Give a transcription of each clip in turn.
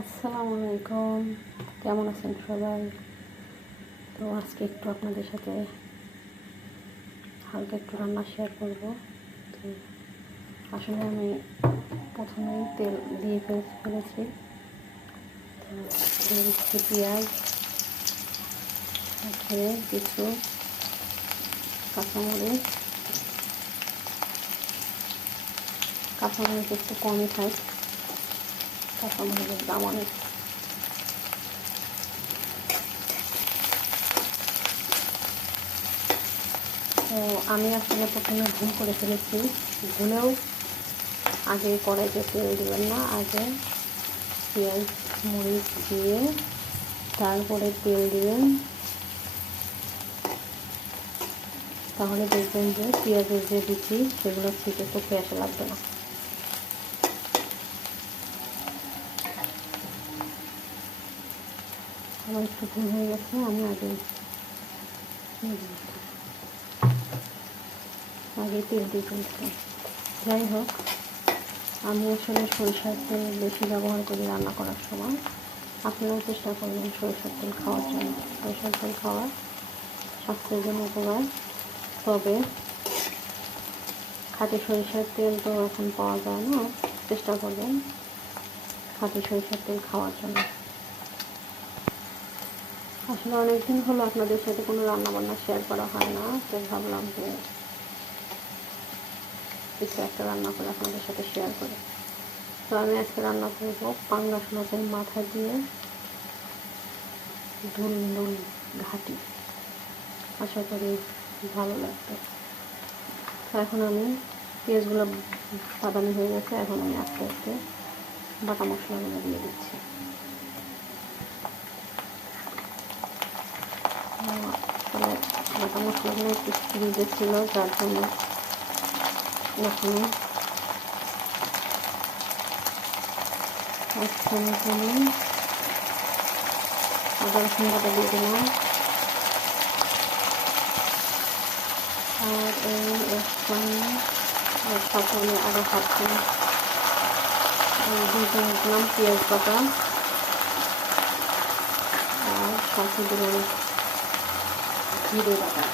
আসসালামু আলাইকুম, কেমন আছেন সবাই? তো আজকে একটু আপনাদের সাথে হালকা একটু রান্না শেয়ার করব। তো আসলে আমি প্রথমেই তেল দিয়ে ফেলেছি। তো দিয়ে দিচ্ছি পেঁয়াজ, তারপরে কিছু কাঁচামরিচ একটু কমই খাই, কাঁচামরিচের দাম অনেক। তো আমি আসলে প্রথমে ভুল করে ফেলেছি, ভুলেও আগে কড়াইতে তেল দেবেন না, আগে পেঁয়াজ মরিচ দিয়ে তারপরে তেল দিবেন। তাহলে দেখবেন যে পেঁয়াজের যে বিচি সেগুলো ছিটে চোখে আসা লাগবে না। আমার একটু ভুল হয়ে গেছে, আমি আগে তেল দিয়ে ফেলছিলাম। যাই হোক, আমি আসলে সরিষার তেল বেশি ব্যবহার করি রান্না করার সময়। আপনারাও চেষ্টা করবেন সরিষার তেল খাওয়ার জন্য। সরিষার তেল খাওয়া স্বাস্থ্যের জন্য উপকার। তবে খাঁটি সরিষার তেল তো এখন পাওয়া যায় না, চেষ্টা করবেন খাঁটি সরিষার তেল খাওয়ার জন্য। আসলে অনেকদিন হলো আপনাদের সাথে কোনো রান্নাবান্না শেয়ার করা হয় না, তো ভাবলাম যে কিছু একটা রান্না করে আপনাদের সাথে শেয়ার করি। তো আমি আজকে রান্না করব পাঙ্গাস মাছের মাথা দিয়ে দুলদুল ঘাটি। আশা করি ভালো লাগবে। তো এখন আমি পেঁয়াজগুলো বাদামি হয়ে গেছে, এখন আমি আস্তে আস্তে বাটা মশলাগুলো দিয়ে দিচ্ছি। আসলে বাটা মশলাগুলো একটু ফ্রিজে ছিল, যার জন্য এখানে এক চামচ আমি আদা রসুন বাটা দিয়ে দিলাম। আর এই এক চামচ তারপরে আরও হাফ চামচ দিয়ে দিলাম পেঁয়াজ বাটা, আর সাথে দিলাম জিরে বাটা।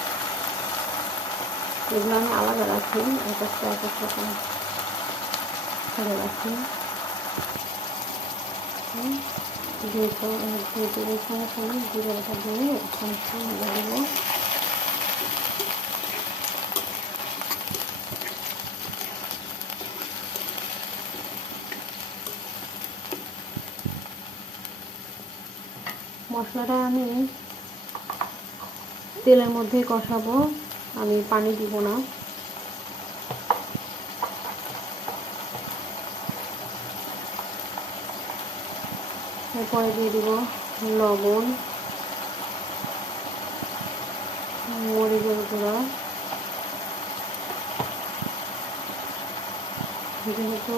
এগুলো আমি আলাদা রাখি, এক একটা রকম করে রাখি। দুই চামচ আমি জিরে বাটা দিয়ে এখন দেবো। মশলাটা আমি তেলের মধ্যে কষাবো, আমি পানি দিব না। এরপরে দিয়ে দিব লবণ, মরিচের গুঁড়া। যেহেতু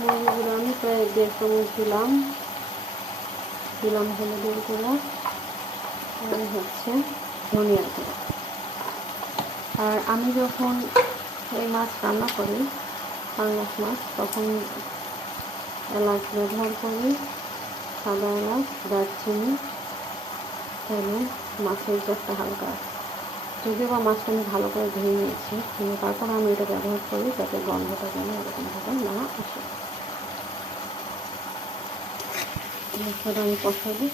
মরিচের গুঁড়া আমি প্রায় 1.5 চামচ দিলাম হলুদের গুঁড়া, আর হচ্ছে ধনিয়ার গুঁড়া। আর আমি যখন এই মাছ রান্না করি, পাঙ্গাস মাছ, তখন এলাচ ব্যবহার করি, সাদা এলাচ, দারচিনি, তাহলে মাছের একটা হালকা, যদিও বা মাছটা আমি ভালো করে ধুয়ে নিয়েছি, কিন্তু তারপর আমি এটা ব্যবহার করি যাতে গন্ধটা যেন এরকমভাবে না আসে। মশলাটা আমি কষাবো,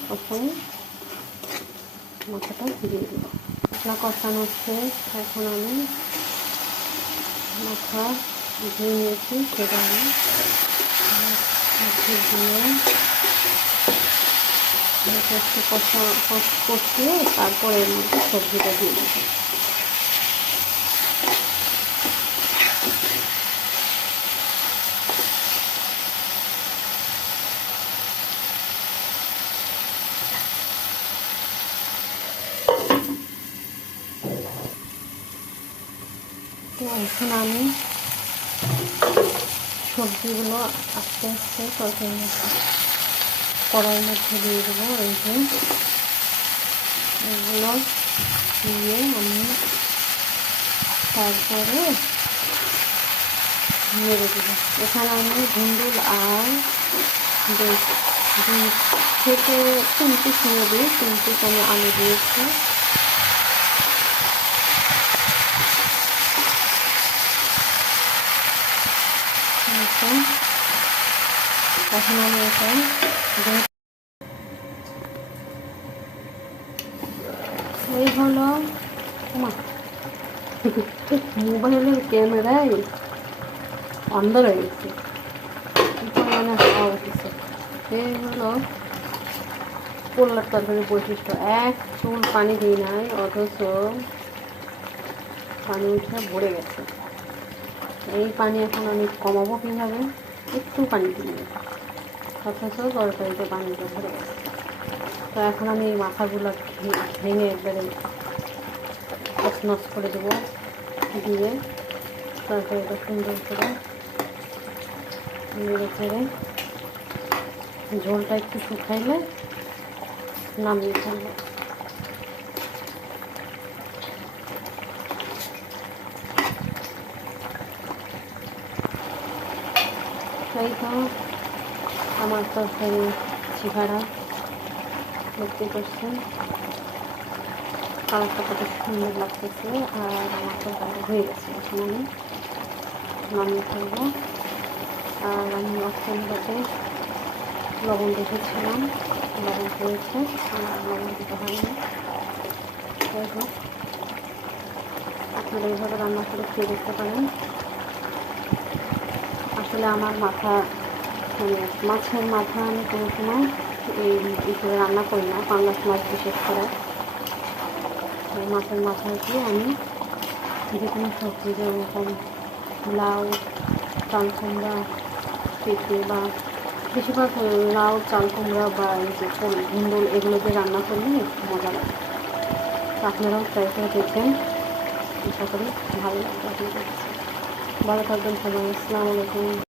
মাথাটা দিয়ে দেবো। মশলা কষানো হচ্ছে, এখন আমি মাথা ধুয়ে নিয়েছি সেটা আমি দিয়ে একটু কষিয়ে তারপরে এর মধ্যে সবজিটা দিয়ে দেবো। তো এখন আমি সবজিগুলো আস্তে আস্তে কড়াইয়ের মধ্যে দিয়ে দেবো। এই যে এগুলো দিয়ে আমি তারপরে নেড়ে দেবো। এখানে আমি ধুন্দুল আর বেশ 2 থেকে 3 পিস নিয়ে দিই, 3 পিস আমি আলু দিয়েছি। এখন আমি এটা এই হলো মোবাইলের ক্যামেরায় অন্ধ হয়ে গেছে, পরিমাণে হাওয়া উঠেছে। এই হলো পোলার তরকারির বৈশিষ্ট্য, এক চুল পানি দিই নাই অথচ পানি উঠে ভরে গেছে। এই পানি এখন আমি কমাবো কীভাবে? একটু পানি দিই অথচ তরকারিতে পানিটা ভরে গেছে। তো এখন আমি এই মাথাগুলো ভেঙে একবারে নষ্ট করে দেবো, দিয়ে তরকারিটা সুন্দর করে নেড়ে চেড়ে ঝোলটা একটু শুকাইলে নামিয়ে ফেলবো। তাই তো আমার তরকারি চেহারা দেখতে পাচ্ছেন, কালারটা কত সুন্দর লাগতেছে। আর আমার তরকারি হয়ে গেছে, এখন আমি নামিয়ে ফেলবো। আর আমি অষ্টমটাতে লবণ দেখেছিলাম, লবণ হয়েছে, আর লবণ দিতে হয়নি। যাই হোক, আপনারা এইভাবে রান্না করে খেয়ে দেখতে পারেন। আসলে আমার মাথা মানে মাছের মাথা আমি কোনো সময় এই করে রান্না করি না, পাঙ্গাস মাছ বিশেষ করে। মাছের মাথা দিয়ে আমি যে কোনো সবজি, যেরকম লাউ, চাল কুমড়া, পেঁপে বা বেশিরভাগ লাউ, চাল কুমড়া বা এই যে ভুন্ডল, এগুলো দিয়ে রান্না করলে একটু মজা লাগে। তো আপনারাও ট্রাই করে দেখবেন, আশা করি ভালো লাগবে আপনাদের। ভালো থাকবেন সবাই, আসসালামু আলাইকুম।